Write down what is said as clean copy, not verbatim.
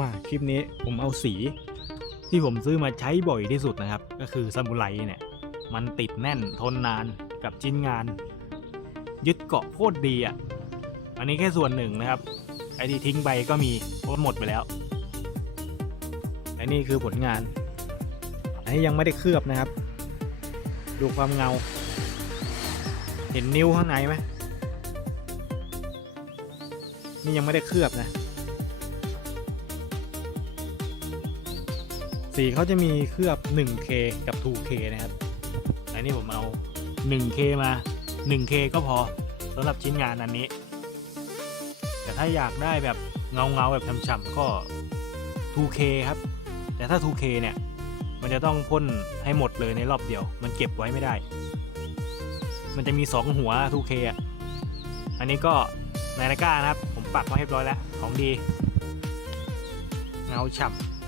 มาคลิปนี้ผมเอาสีที่ผมซื้อมาใช้บ่อยที่สุดนะครับก็คือซามูไรเนี่ยมันติดแน่นทนนานกับชิ้นงานยึดเกาะโคตรดีอ่ะอันนี้แค่ส่วนหนึ่งนะครับไอ้ที่ทิ้งไปก็มีเพราะหมดไปแล้วอันนี้คือผลงานอันนี้ยังไม่ได้เคลือบนะครับดูความเงาเห็นนิ้วข้างในไหมนี่ยังไม่ได้เคลือบนะสีเขาจะมีเคลือบ 1K กับ 2K นะครับอันนี้ผมเอา 1K มา 1K ก็พอสำหรับชิ้นงานอันนี้แต่ถ้าอยากได้แบบเงาแบบฉ่ำๆก็ 2K ครับแต่ถ้า 2K เนี่ยมันจะต้องพ่นให้หมดเลยในรอบเดียวมันเก็บไว้ไม่ได้มันจะมี2หัว 2K อ่ะอันนี้ก็ในตะกร้านะครับผมปักมาเรียบร้อยแล้วของดีเงาฉ่ำ